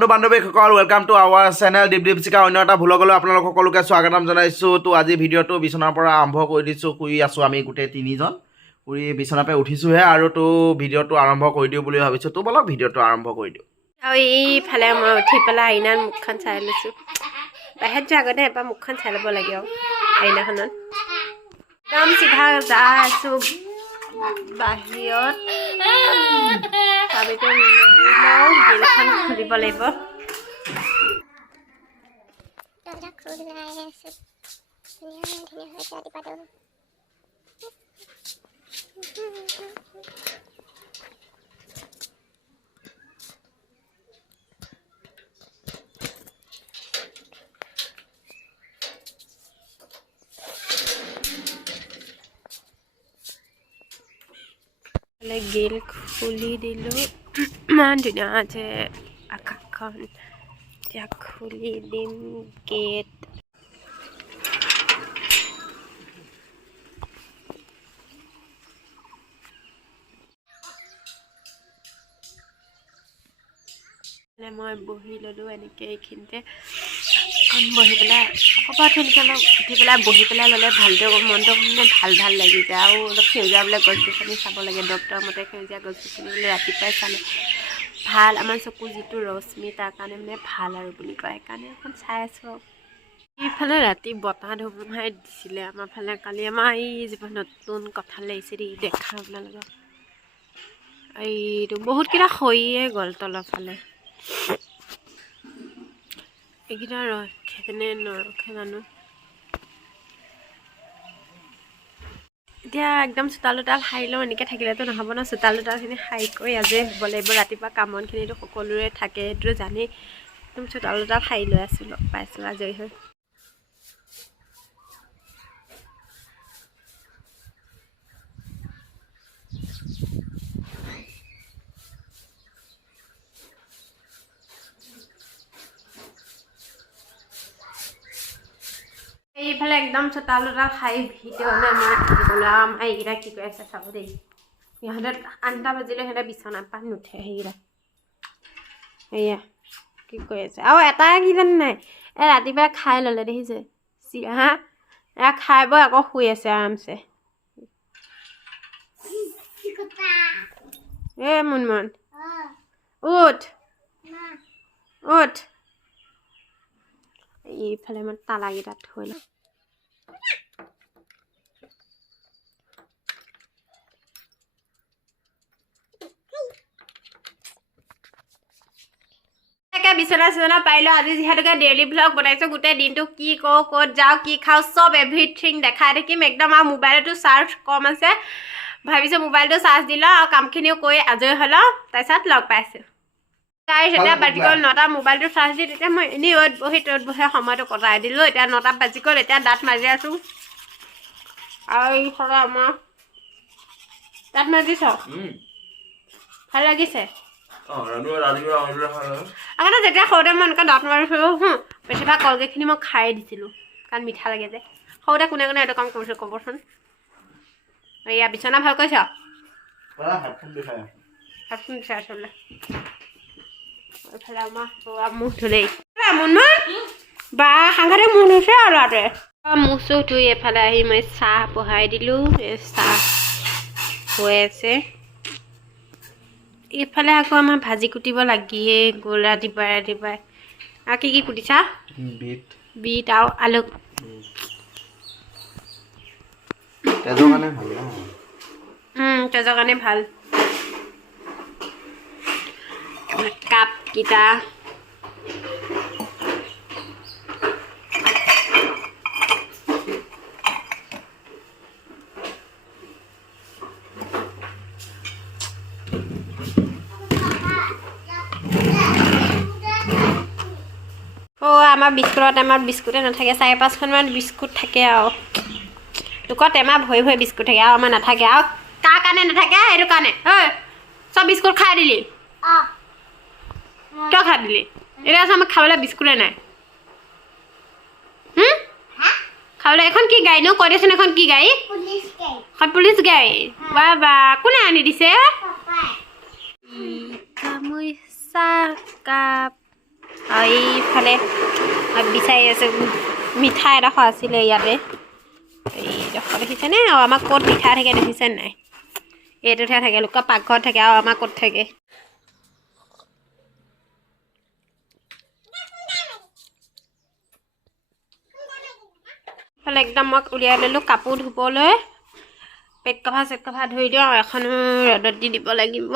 বন্ধু বান্ধৱীসকল welcome to hour channel দীপচিকা অন্য এটা ভ্লগলৈ আপোনালোক সকলোকে স্বাগতম জনাইছোঁ। তো আজি ভিডিঅ'টো বিচনাৰ পৰা আৰম্ভ কৰি দিছোঁ। শুই আছোঁ আমি গোটেই তিনিজন, শুই বিচনাৰ পৰা উঠিছোঁহে আৰু তো ভিডিঅ'টো আৰম্ভ কৰি দিওঁ বুলি ভাবিছোঁ। তো বলক ভিডিঅ'টো আৰম্ভ কৰি দিওঁ। আৰু এইফালে মই উঠি পেলাই আইনাত মুখখন চাই লৈছোঁ। বাহিৰত যোৱাৰ আগতে এবাৰ মুখখন চাই ল'ব লাগে আৰু আইনাখনত। একদম চিধা যা আছোঁ বাহিৰত, চাবিটো গিলখন খুলিব লাগিব। গিল খুলি দিলোঁ, ইমান ধুনীয়া আছে আকাশখন। এতিয়া খুলি দিম গেট। মই বহি ল'লোঁ এনেকৈ এইখিনিতে বহি পেলাই অকণমান এনেকৈ অলপ উঠি পেলাই বহি পেলাই ল'লে ভালদৰে মনটো মানে ভাল লাগি যায়। আৰু অলপ সেউজীয়া বোলে গছ গছনি চাব লাগে, ডক্টৰৰ মতে সেউজীয়া গছ গছনি বোলে ৰাতিপুৱাই চালে ভাল, আমাৰ চকু যিটো ৰশ্মি তাৰ কাৰণে মানে ভাল আৰু বুলি কয়। সেইকাৰণে এখন চাই আছোঁ আৰু এইফালে ৰাতি বতাহ ধুমুহাই দিছিলে আমাৰ ফালে। কালি আমাৰ এই যিবোৰ নতুন কঁঠাল লাগিছে দেখা আপোনালোকক, এইটো বহুতকেইটা খৰিয়ে গ'ল তলৰ ফালে। এইকেইটা ৰখেনে নৰখে জানো। এতিয়া একদম চোতাল সাৰি লওঁ, এনেকৈ থাকিলেতো নহ'ব ন। চোতালখিনি সাৰি কৰি আজৰি হ'ব লাগিব। ৰাতিপুৱা কাম বনখিনিতো সকলোৰে থাকে, সেইটো জানেই। একদম চোতাল সাৰি লৈ আছোঁ, লগ পাইছোঁ আজৰি হৈ। এইফালে একদম চোতাল খাই ভিতৰলৈ মই থাকিবলৈ। আমাৰ এইকেইটা কি কৰি আছে চাব দেই। সিহঁতে 8টা বাজিলে সিহঁতে বিচনাৰ পৰা নুঠে। সেইকেইটা এয়া কি কৰি আছে। আৰু এটা কি জানে নাই, ৰাতিপুৱাই খাই ল'লে দেখিছে হা, খাই বৈ আকৌ শুই আছে আৰামছে। মুনমুন উঠ উঠ। এইফালে মই তালাকেইটাত থৈ লওঁ। বিচনা পাৰিলোঁ। আজি যিহেতুকে ডেইলি ভ্লগ বনাইছোঁ, গোটেই দিনটো কি কৰোঁ, ক'ত যাওঁ, কি খাওঁ, চব এভৰিথিং দেখাই থাকিম একদম। আৰু মোবাইলতো চাৰ্জ কম আছে, ভাবিছোঁ মোবাইলটো চাৰ্জ দি লওঁ আৰু কামখিনিও কৰি আজৰি হৈ লওঁ, তাৰপিছত লগ পাইছোঁ। এতিয়া বাজি গ'ল 9টা। মোবাইলটো চাৰ্জ দি তেতিয়া মই এনেই ত'ত বহি সময়টো কটাই দিলোঁ। এতিয়া 9টা বাজি গ'ল। এতিয়া দাঁত মাজি আছোঁ। আৰু এইফালে আমাৰ দাঁত মাজিছ ভাল লাগিছে। আগতে যেতিয়া সৰুতে মই এনেকৈ দাঁত মাৰিছিলোঁ, বেছিভাগ কলগেটখিনি মই খাই দিছিলোঁ, কাৰণ মিঠা লাগে যে। সৰুতে কোনে কোনে এইটো কাম কৰিছোঁ ক'বচোন। এয়া বিচনা ভাল কৰিছ? হাতখন বিচাৰ আচলতে। এইফালে আমাৰ মুখ ধুলেই বা সাংঘাতিক মুখ ধুইছে আৰু ল'ৰাটোৱে। মুখ চুখ ধুই এইফালে আহি মই চাহ বহাই দিলোঁ। এই চাহ হৈ আছে। এইফালে আকৌ আমাৰ ভাজি কুটিব লাগিয়ে গ'ল ৰাতিপুৱাই। আৰু কি কুটিছা? বিট আৰু আলু। তেজৰ কাৰণে ভাল। কাপকেইটা আমাৰ বিস্কুটে নাথাকে। 4-5খনমান বিস্কুট থাকে আৰু লোকৰ টেমা ভৰি বিস্কুট থাকে, আৰু আমাৰ নাথাকে। আৰু কাৰ কাৰণে নাথাকে সেইটো কাৰণে চব বিস্কুট খাই দিলি। কিয় খাই দিলি? এতিয়া আমাৰ খাবলৈ বিস্কুটে নাই। খাবলৈ এখন কি গাড়ী নো? কৈ দেচোন, এখন কি গাড়ী? পুলিচ গাড়ী। বা কোনে আনি দিছে? চাহ কাপ আৰু এইফালে বিচাৰি আছে মিঠাই এডোখৰ আছিলে ইয়াতে এইডোখৰ দেখিছেনে আৰু আমাৰ ক'ত মিঠাই থাকে দেখিছে নাই এইটোতহে থাকে লোকৰ পাকঘৰত থাকে আৰু আমাৰ ক'ত থাকে ফালে একদম মই উলিয়াই ল'লোঁ কাপোৰ ধুবলৈ পেট কভাৰ চেট কভাৰ ধুই দিওঁ আৰু এখন ৰ'দত দি দিব লাগিব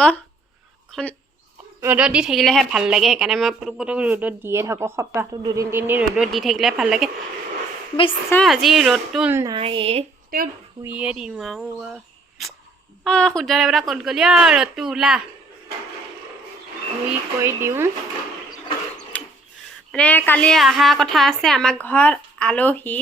এখন ৰ'দত দি থাকিলেহে ভাল লাগে সেইকাৰণে মই পুটুক পুটুক ৰ'দত দিয়ে থাকোঁ সপ্তাহটো 2 দিন 3 দিন ৰ'দত দি থাকিলে ভাল লাগে অৱশ্যে আজি ৰ'দটো নাই তেওঁ ধুইয়ে দিওঁ আৰু সূৰ্য দেৱতা ক'ত গ'লি ৰ'দটো ওলা ধুই কৰি দিওঁ মানে কালি অহা কথা আছে আমাৰ ঘৰত আলহী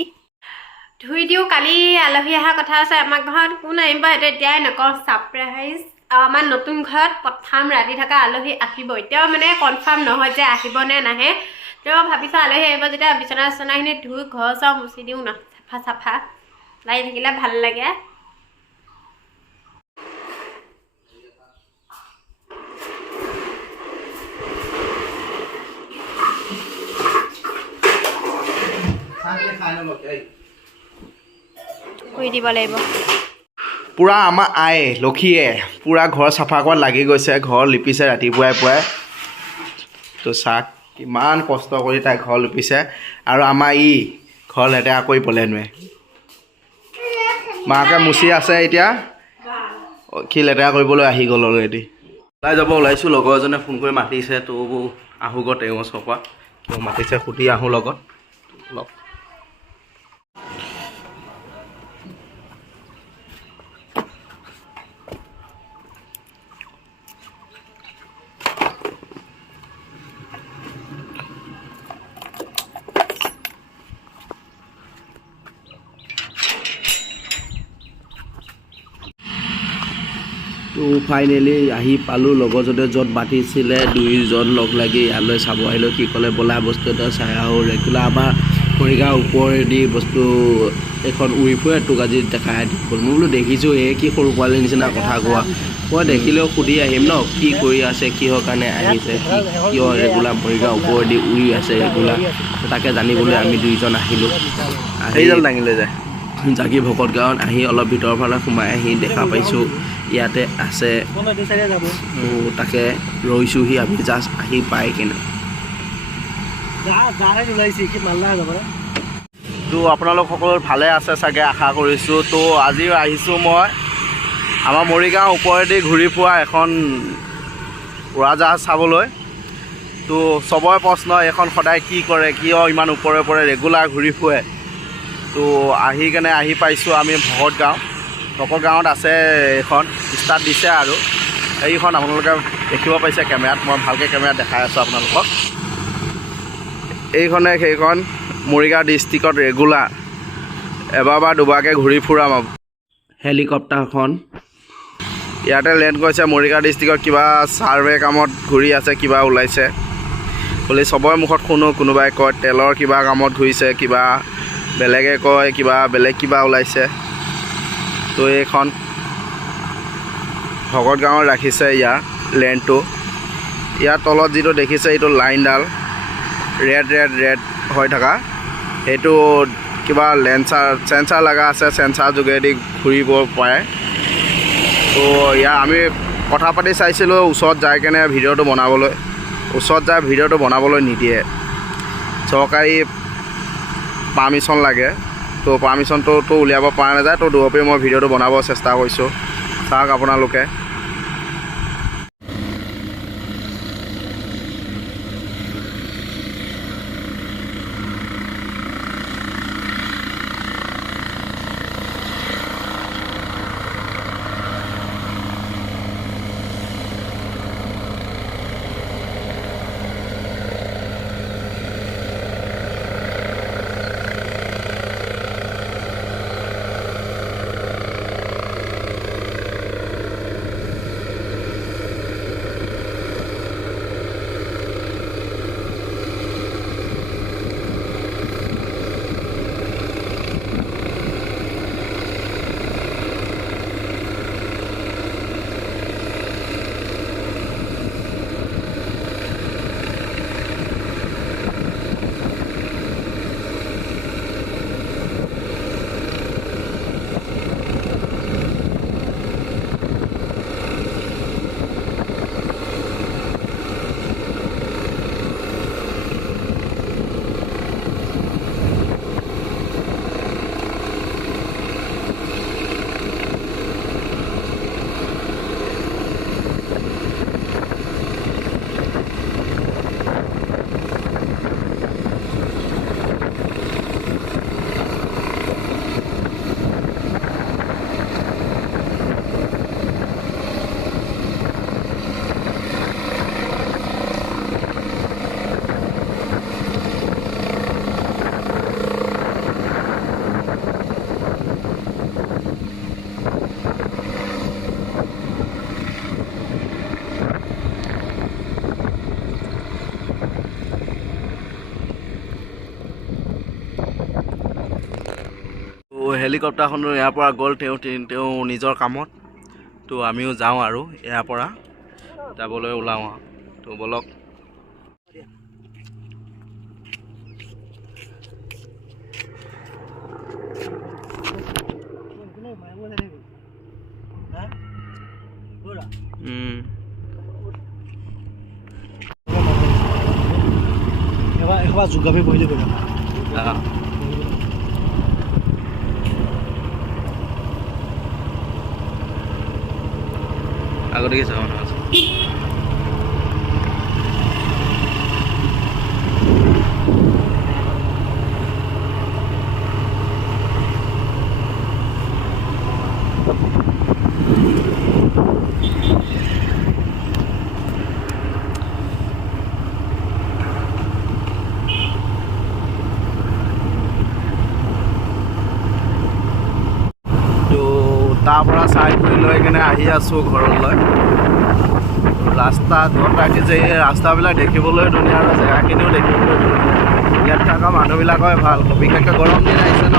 ধুই দিওঁ কালি আলহী অহা কথা আছে আমাৰ ঘৰত কোন আহিব সেইটো এতিয়াই নকওঁ ছাৰপ্ৰাইজ আৰু আমাৰ নতুন ঘৰত প্ৰথম ৰাতি থকা আলহী আহিব এতিয়াও মানে কনফাৰ্ম নহয় যে আহিব নে নাহে তেওঁ ভাবিছোঁ আলহী আহিব যেতিয়া বিচনা চিচনাখিনি ধুই ঘৰ চৰ মুচি দিওঁ ন চাফা লাগি থাকিলে ভাল লাগে শুই দিব লাগিব পূৰা আমাৰ আয়ে লক্ষীয়ে পূৰা ঘৰ চাফা কৰাত লাগি গৈছে ঘৰ লিপিছে ৰাতিপুৱাই পুৱাই তো চাক কিমান কষ্ট কৰি তাই ঘৰ লিপিছে আৰু আমাৰ ঘৰ লেতেৰা কৰি পলে নোৱাৰে মাকে মুচি আছে এতিয়া সি লেতেৰা কৰিবলৈ আহি গ'ল অলৰেডি ওলাই যাব ওলাইছোঁ লগৰ এজনে ফোন কৰি মাতিছে তো আহোঁগৈ তেওঁ ওচৰৰ পৰা কিয় মাতিছে সুধি আহোঁ লগত লগ তো ফাইনেলি আহি পালোঁ লগৰজনে য'ত মাতিছিলে 2জন লগ লাগি ইয়ালৈ চাব আহিলোঁ কি ক'লে বলা বস্তু এটা চাই আহোঁ ৰেগুলাৰ আমাৰ মৰিগাঁও ওপৰেদি বস্তু এখন উৰি ফুৰে তোক আজি দেখাই দিম মই বোলো দেখিছোঁ কি সৰু পোৱালীৰ নিচিনা কথা কোৱা মই দেখিলেও সুধি আহিম ন কি কৰি আছে কিহৰ কাৰণে আহিছে কিয় ৰেগুলাৰ মৰিগাঁও ওপৰেদি উৰি আছে ৰেগুলাৰ তাকে জানিবলৈ আমি 2জন আহিলোঁ সেইডাল দাঙিলৈ যায় জাগি ভকত গাঁৱত আহি অলপ ভিতৰৰ ফালে সোমাই আহি দেখা পাইছোঁ ইয়াতে আছে তাকে ৰৈছোঁহি আমি জাষ্ট আহি পাই কিনে তো আপোনালোক সকলো ভালে আছে চাগে আশা কৰিছোঁ তো আজি আহিছোঁ মই আমাৰ মৰিগাঁও ওপৰেদি ঘূৰি ফুৰা এখন উৰাজাহাজ চাবলৈ তো চবৰে প্ৰশ্ন এইখন সদায় কি কৰে কিয় ইমান ওপৰে ওপৰে ৰেগুলাৰ ঘূৰি ফুৰে তো আহি পাইছোঁ আমি ভকত গাঁৱত আছে এইখন ষ্টাৰ্ট দিছে আৰু এইখন আপোনালোকে দেখিব পাইছে কেমেৰাত মই ভালকৈ কেমেৰাত দেখাই আছোঁ আপোনালোকক এইখনে সেইখন মৰিগাঁও ডিষ্ট্ৰিক্টত ৰেগুলাৰ এবাৰ বা দুবাৰকৈ ঘূৰি ফুৰাম হেলিকপ্টাৰখন ইয়াতে লেণ্ড কৰিছে মৰিগাঁও ডিষ্ট্ৰিক্টত কিবা ছাৰ্ভে কামত ঘূৰি আছে কিবা ওলাইছে বুলি চবৰে মুখত শুনো কোনোবাই কয় তেলৰ কিবা কামত ঘূৰিছে কিবা বেলেগে কয় কিবা বেলেগ কিবা ওলাইছে তো এইখন ভকত গাঁৱত ৰাখিছে ইয়াৰ লেণ্ডটো ইয়াৰ তলত যিটো দেখিছে এইটো লাইনডাল ৰেড হৈ থকা সেইটো কিবা চেঞ্চাৰ লগা আছে চেঞ্চাৰ যোগেদি ঘূৰিব পাৰে তো ইয়াৰ আমি কথা পাতি চাইছিলোঁ ওচৰত যাই কেনে ভিডিঅ'টো বনাবলৈ নিদিয়ে চৰকাৰী পাৰ্মিশ্যন লাগে তো পাৰ্মিশ্যনটো উলিয়াব পৰা নাযায় তো দূৰৰ পৰা মই ভিডিঅ'টো বনাব চেষ্টা কৰিছোঁ চাওক আপোনালোকে হেলিকপ্টাৰখনো ইয়াৰ পৰা গ'ল তেওঁ নিজৰ কামত। তো আমিও যাওঁ আৰু ইয়াৰ পৰা যাবলৈ ওলাওঁ আৰু তো বলক। এবাৰ যোগাভি বহিলে গ'ল আগতে কি চাওঁ আছে তাৰ পৰা চাই কৰি লৈ কিনে আহি আছোঁ ঘৰলৈ। ৰাস্তা য'ত ৰাখিছে এই ৰাস্তাবিলাক দেখিবলৈ ধুনীয়া আৰু জেগাখিনিও দেখিবলৈ ধুনীয়া। ইয়াত থকা মানুহবিলাকৰে ভাল, বিশেষকৈ গৰম দিন আহিছে ন,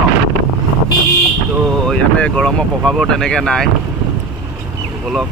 তো ইয়াতে গৰমৰ প্ৰভাৱো তেনেকৈ নাই। বলক